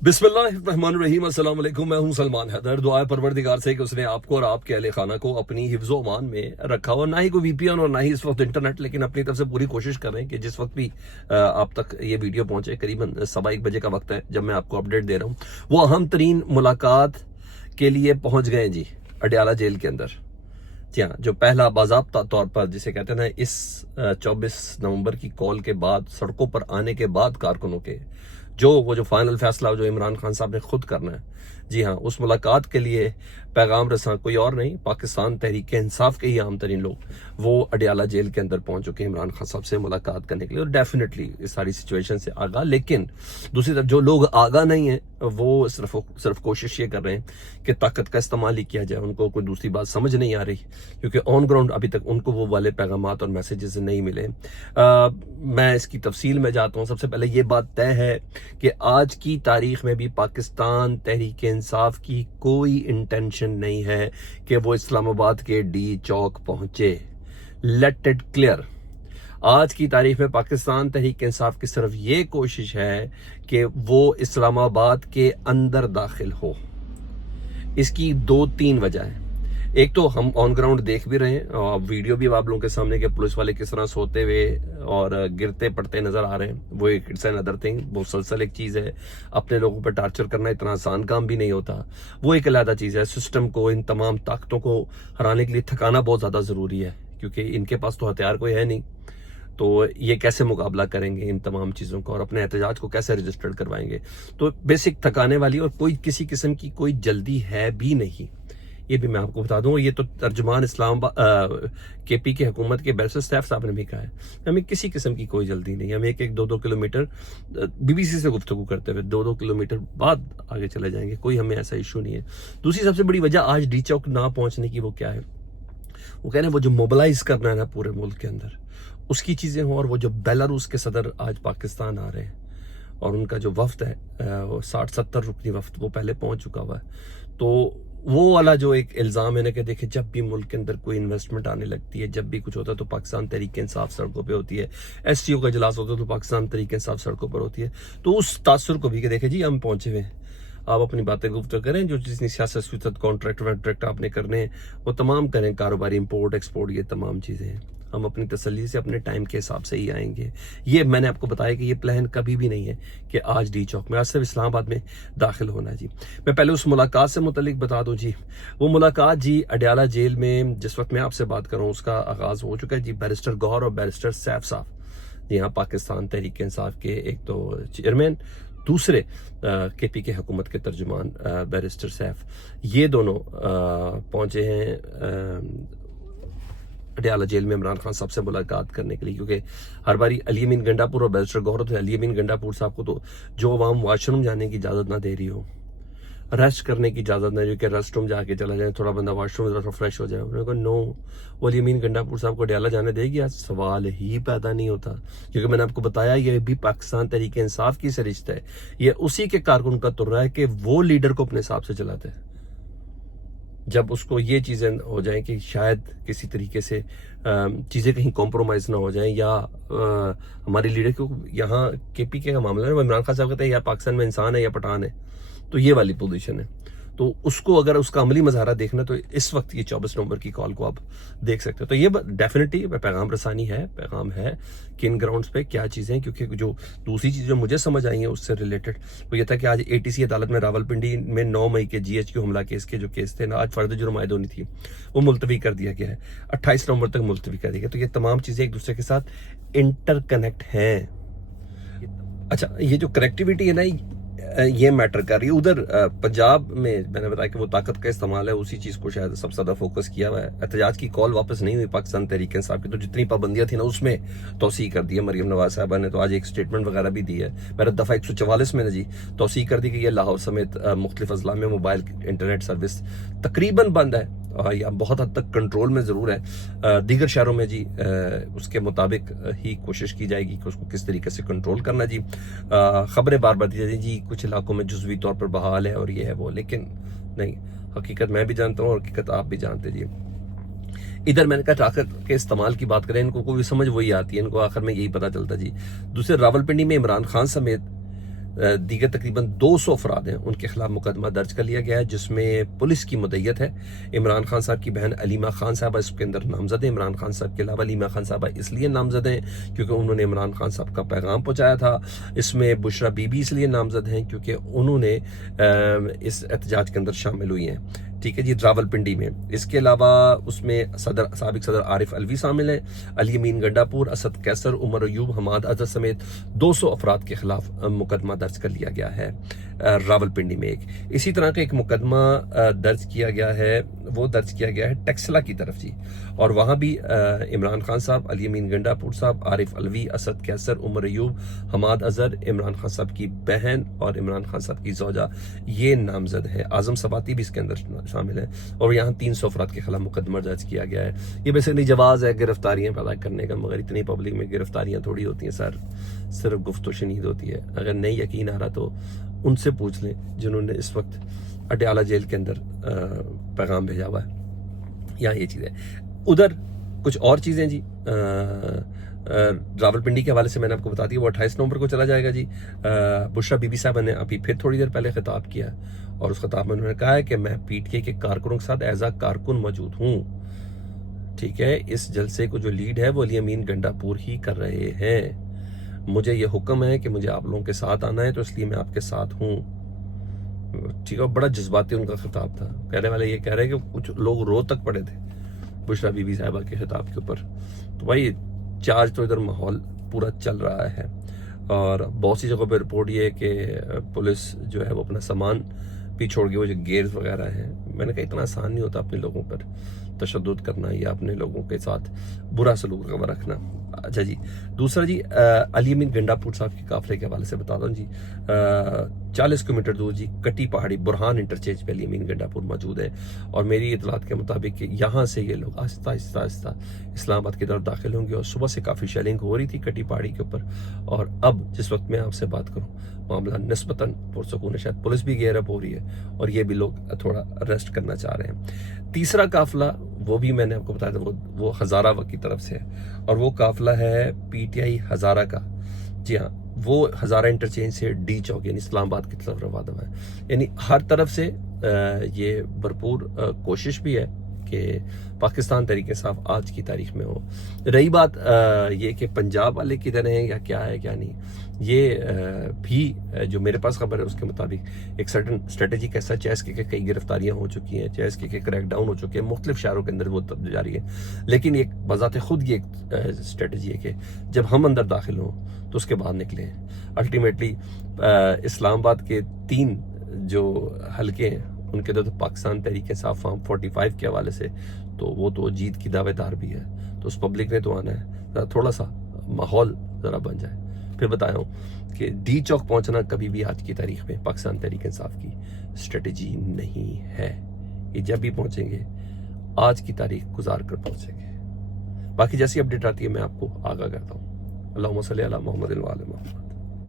बिस्मिल्लाहिर्रहमानिर्रहीम। अस्सलाम वालेकुम। मैं हूं सलमान हैदर। दुआ है परवरदिगार से कि उसने आपको और आपके अहले खाना को अपनी हिफ्ज़ ओ अमान में रखा हो। ना ही कोई वीपीएन और ना ही इस वक्त इंटरनेट, लेकिन अपनी तरफ से पूरी कोशिश कर रहे हैं कि जिस वक्त भी आप तक ये वीडियो पहुंचे, करीबन 1:15 का वक्त है जब मैं आपको अपडेट दे रहा हूँ, वो अहम तरीन मुलाकात के लिए पहुंच गए जी अडयाला जेल के अंदर। जी हाँ, जो पहला बाज़ाब्ता तौर पर जिसे कहते हैं ना, इस 24 नवंबर की कॉल के बाद, सड़कों पर आने के बाद कारकुनों के वो जो फाइनल फैसला जो इमरान खान साहब ने खुद करना है, जी हाँ, उस मुलाकात के लिए पैगाम रसा कोई और नहीं, पाकिस्तान तहरीक इंसाफ के ही आम तरीन लोग वो अडयाला जेल के अंदर पहुंच चुके हैं इमरान खान साहब से मुलाकात करने के लिए। और डेफिनेटली इस सारी सिचुएशन से आगा, लेकिन दूसरी तरफ जो लोग आगा नहीं है वो सिर्फ कोशिश ये कर रहे हैं कि ताकत का इस्तेमाल ही किया जाए। उनको कोई दूसरी बात समझ नहीं आ रही, क्योंकि ऑन ग्राउंड अभी तक उनको वो वाले पैगामात और मैसेजेस नहीं मिले। मैं इसकी तफसील में जाता हूँ। सबसे पहले ये बात तय है कि आज की तारीख में भी पाकिस्तान तहरीक इंसाफ की कोई इंटेंशन नहीं है कि वो इस्लामाबाद के डी चौक पहुंचे। Let it clear. आज की तारीख में पाकिस्तान तहरीक इंसाफ की सिर्फ ये कोशिश है कि वो इस्लामाबाद के अंदर दाखिल हो। इसकी 2-3 वजह है। एक तो हम ऑन ग्राउंड देख भी रहे हैं और वीडियो भी आप लोगों के सामने के पुलिस वाले किस तरह सोते हुए और गिरते पड़ते नजर आ रहे हैं। वो एक इट्स एन अदर थिंग, मुसलसल एक चीज है। अपने लोगों पर टार्चर करना इतना आसान काम भी नहीं होता, वो एक अलग चीज है। सिस्टम को, इन तमाम ताकतों को हराने के लिए थकाना बहुत ज्यादा जरूरी है, क्योंकि इनके पास तो हथियार कोई है नहीं। तो ये कैसे मुकाबला करेंगे इन तमाम चीज़ों का, और अपने एहतजाज को कैसे रजिस्टर्ड करवाएंगे। तो बेसिक थकाने वाली और कोई किसी किस्म की कोई जल्दी है भी नहीं, ये भी मैं आपको बता दूं। ये तो तर्जुमान इस्लामाबाद केपी की हुकूमत के बैरिस्टर सैफ साहब ने भी कहा है, हमें किसी किस्म की कोई जल्दी नहीं। हम 1-2 किलोमीटर बीबीसी से गुफ्तगू करते हुए 2-2 किलोमीटर बाद आगे चले जाएंगे, कोई हमें ऐसा इशू नहीं है। दूसरी सबसे बड़ी वजह आज डी चौक ना पहुंचने की वो क्या है, वो कह रहे हैं वो जो मोबिलाइज करना है ना पूरे मुल्क के अंदर, उसकी चीज़ें हों। और वो जो बेलारूस के सदर आज पाकिस्तान आ रहे हैं और उनका जो वफ्द है, 60-70 रुकनी वफ्द, वो पहले पहुंच चुका हुआ है। तो वो वाला जो एक इल्ज़ाम है ना कि देखिए, जब भी मुल्क के अंदर कोई इन्वेस्टमेंट आने लगती है, जब भी कुछ होता है तो पाकिस्तान तहरीक इंसाफ सड़कों पे होती है, STO का इजलास होता है तो पाकिस्तान तहरीक इंसाफ सड़कों पर होती है। तो उस तासुर को भी कि देखे जी हम पहुंचे हुए हैं, आप अपनी बातें गुफ्तगू करें, जो जितनी सियासत कॉन्ट्रैक्ट वैक्ट्रैक्ट आपने करने हैं वो तमाम करें, कारोबारी इंपोर्ट एक्सपोर्ट ये तमाम चीज़ें हैं। हम अपनी तसल्ली से अपने टाइम के हिसाब से ही आएंगे। ये मैंने आपको बताया कि ये प्लान कभी भी नहीं है कि आज डी चौक में, आज सिर्फ इस्लामाबाद में दाखिल होना है जी। मैं पहले उस मुलाकात से मुतलिक बता दूं जी। वो मुलाकात जी अडयाला जेल में जिस वक्त मैं आपसे बात कर रहा हूँ उसका आगाज़ हो चुका है जी। बैरिस्टर गौहर और बैरिस्टर सैफ साहब, यहाँ पाकिस्तान तहरीक इंसाफ के एक तो चेयरमैन, दूसरे केपी के हुकूमत के तर्जुमान बैरिस्टर सैफ, ये दोनों पहुंचे हैं अडयाला जेल में इमरान खान साहब से मुलाकात करने के लिए। क्योंकि हर बारी अली अमीन गंडापुर और बैरिस्टर गौहर थे। अली अमीन गंडापुर साहब को तो जो अवाम वाशरूम जाने की इजाज़त ना दे रही हो, रेस्ट करने की इजाज़त ना, जो कि रेस्ट रूम जाके चला जाए, थोड़ा बंदा वाशरूम थोड़ा फ्रेश हो जाए, उन्होंने कहा नो, वो अली अमीन गंडापुर साहब को अडयाला जाने देगी? आज सवाल ही पैदा नहीं होता। क्योंकि मैंने आपको बताया ये भी पाकिस्तान तहरीक इंसाफ की से रिश्ता है। ये उसी के कारकुन का तुर्रा है कि वो लीडर को अपने हिसाब से चलाते हैं। जब उसको ये चीज़ें हो जाएं कि शायद किसी तरीके से चीज़ें कहीं कॉम्प्रोमाइज़ ना हो जाएं, या हमारे लीडर को, यहाँ केपी के मामला है, इमरान खान साहब कहते हैं या पाकिस्तान में इंसान है या पठान है, तो ये वाली पोजीशन है। तो उसको अगर उसका अमली मज़ारा देखना तो इस वक्त ये 24 नवंबर की कॉल को आप देख सकते हो। तो ये डेफिनेटली पैगाम रसानी है, पैगाम है कि इन ग्राउंड्स पे क्या चीज़ें हैं। क्योंकि जो दूसरी चीज़ जो मुझे समझ आई है उससे रिलेटेड वो ये था कि आज ATC अदालत में रावलपिंडी में 9 मई के GHQ हमला केस के जो केस थे ना, आज फर्द जुर्म आयद होनी थी, वो मुलतवी कर दिया गया है, 28 नवंबर तक मुलतवी कर दिया गया। तो ये तमाम चीज़ें एक दूसरे के साथ इंटरकनेक्ट हैं। अच्छा, ये जो कनेक्टिविटी है ना, ये मैटर कर रही है। उधर पंजाब में मैंने बताया कि वो ताकत का इस्तेमाल है, उसी चीज़ को शायद सबसे ज़्यादा फोकस किया हुआ है। एहतजाज की कॉल वापस नहीं हुई पाकिस्तान तहरीक इंसाफ की, तो जितनी पाबंदियां थी ना उसमें तोसी कर दी है। मरियम नवाज साहबा ने तो आज एक स्टेटमेंट वगैरह भी दी है। मेरा दफ़ा 144 में जी तोसी कर दी कि ये लाहौर समेत मुख्तलिफ अजला में मोबाइल इंटरनेट सर्विस तकरीबन बंद है, या बहुत हद तक कंट्रोल में ज़रूर है। दीगर शहरों में जी उसके मुताबिक ही कोशिश की जाएगी कि उसको किस तरीके से कंट्रोल करना जी। खबरें बार बार दी जाती जी कुछ इलाकों में जुज़वी तौर पर बहाल है और ये है वो, लेकिन नहीं, हकीकत मैं भी जानता हूँ और हकीकत आप भी जानते जी। इधर मैंने कहा ताकत के इस्तेमाल की बात करें, इनको कोई समझ वही आती है, इनको आखिर में यही पता चलता जी। दूसरे रावलपिंडी में इमरान खान समेत دیگر تقریباً 200 افراد ہیں، ان کے خلاف مقدمہ درج کر لیا گیا ہے، جس میں پولیس کی مدعیت ہے۔ عمران خان صاحب کی بہن علیمہ خان صاحبہ اس کے اندر نامزد ہیں۔ عمران خان صاحب کے علاوہ علیمہ خان صاحبہ اس لیے نامزد ہیں کیونکہ انہوں نے عمران خان صاحب کا پیغام پہنچایا تھا۔ اس میں بشرا بی بی اس لیے نامزد ہیں کیونکہ انہوں نے اس احتجاج کے اندر شامل ہوئی ہیں، ٹھیک ہے جی، راولپنڈی میں۔ اس کے علاوہ اس میں سابق صدر عارف الوی شامل ہیں، علی امین گنڈا پور، اسد کیسر، عمر ایوب، حماد اظہر سمیت 200 افراد کے خلاف مقدمہ درج کر لیا گیا ہے راولپنڈی میں۔ اسی طرح کا ایک مقدمہ درج کیا گیا ہے، وہ درج کیا گیا ہے ٹیکسلا کی طرف جی، اور وہاں بھی عمران خان صاحب، علی امین گنڈا پور صاحب، عارف الوی، اسد کیسر، عمر ایوب، حماد اظہر، عمران خان صاحب کی بہن اور عمران خان صاحب کی زوجہ یہ نامزد ہے۔ اعظم سباتی بھی اس کے اندر شامل ہے، اور یہاں 300 افراد کے خلاف مقدمہ درج کیا گیا ہے۔ یہ بیسیکلی جواز ہے گرفتاریاں پیدا کرنے کا، مگر اتنی پبلک میں گرفتاریاں تھوڑی ہوتی ہیں سر، صرف گفت و شنید ہوتی ہے۔ اگر نہیں یقین آ رہا تو ان سے پوچھ لیں جنہوں نے اس وقت اڈیالہ جیل کے اندر پیغام بھیجا ہوا ہے۔ یہاں یہ چیز ہے۔ ادھر کچھ اور چیزیں جی، راولپنڈی کے حوالے سے میں نے آپ کو بتا دیا، وہ 28 نومبر کو چلا جائے گا جی۔ بشرا بی بی صاحبہ نے ابھی پھر تھوڑی دیر پہلے خطاب کیا، اور اس خطاب میں انہوں نے کہا ہے کہ میں پی ٹی آئی کے کارکنوں کے ساتھ ایز اے کارکن موجود ہوں، ٹھیک ہے۔ اس جلسے کو جو لیڈ ہے وہ علی امین گنڈا پور ہی کر رہے ہیں، مجھے یہ حکم ہے کہ مجھے آپ لوگوں کے ساتھ آنا ہے، تو اس لیے میں آپ کے ساتھ ہوں، ٹھیک ہے۔ بڑا جذباتی ان کا خطاب تھا، کہنے والے یہ کہہ رہے ہیں کہ کچھ لوگ رو تک پڑے تھے بشرا بی بی صاحبہ کے خطاب کے اوپر۔ تو بھائی چارج تو ادھر ماحول پورا چل رہا ہے، اور بہت سی جگہوں پہ رپورٹ یہ ہے کہ پولیس جو ہے وہ اپنا سامان بھی چھوڑ کے، وہ جو گیئرز وغیرہ ہیں، میں نے کہا اتنا آسان نہیں ہوتا اپنے لوگوں پر تشدد کرنا یا اپنے لوگوں کے ساتھ برا سلوک رکھنا۔ اچھا جی، دوسرا جی، علی امین گنڈا پور صاحب کے قافلے کے حوالے سے بتا دوں جی، 40 کلومیٹر دور جی کٹی پہاڑی برہان انٹرچینج پہ علی امین گنڈا پور موجود ہے، اور میری اطلاعات کے مطابق کہ یہاں سے یہ لوگ آہستہ آہستہ اسلام آباد کی طرف داخل ہوں گے، اور صبح سے کافی شیلنگ ہو رہی تھی کٹی پہاڑی کے اوپر، اور اب جس وقت میں آپ سے بات کروں معاملہ نسبتاً پرسکون ہے، شاید پولیس بھی گیئر اپ ہو رہی ہے، اور یہ بھی لوگ تھوڑا ریسٹ کرنا چاہ رہے ہیں۔ تیسرا قافلہ وہ بھی میں نے آپ کو بتایا تھا، وہ ہزارہ کی طرف سے ہے، اور وہ قافلہ ہے پی ٹی آئی ہزارہ کا، جی ہاں، وہ ہزارہ انٹرچینج سے ڈی چوک یعنی اسلام آباد کی طرف رواں ہے، یعنی ہر طرف سے یہ بھرپور کوشش بھی ہے کہ پاکستان تحریک انصاف آج کی تاریخ میں ہو۔ رہی بات یہ کہ پنجاب والے کدھر ہیں یا کیا ہے کیا نہیں، یہ بھی جو میرے پاس خبر ہے اس کے مطابق ایک سرٹن اسٹریٹجی کیسا چیس کے کئی گرفتاریاں ہو چکی ہیں، چیس کے کریک ڈاؤن ہو چکے ہیں، مختلف شہروں کے اندر وہ جاری ہے، لیکن ایک بذات خود یہ ایک اسٹریٹجی ہے کہ جب ہم اندر داخل ہوں تو اس کے بعد نکلیں۔ الٹیمیٹلی اسلام آباد کے 3 جو حلقے ہیں ان کے تو پاکستان تحریک انصاف فارم 45 کے حوالے سے تو وہ تو جیت کی دعوے دار بھی ہے، تو اس پبلک نے تو آنا ہے، تھوڑا سا ماحول ذرا بن جائے۔ پھر بتایا ہوں کہ ڈی چوک پہنچنا کبھی بھی آج کی تاریخ میں پاکستان تحریک انصاف کی اسٹریٹجی نہیں ہے، یہ جب بھی پہنچیں گے آج کی تاریخ گزار کر پہنچیں گے۔ باقی جیسی اپڈیٹ آتی ہے میں آپ کو آگاہ کرتا ہوں۔ اللہم صلی علی محمد و علی محمد۔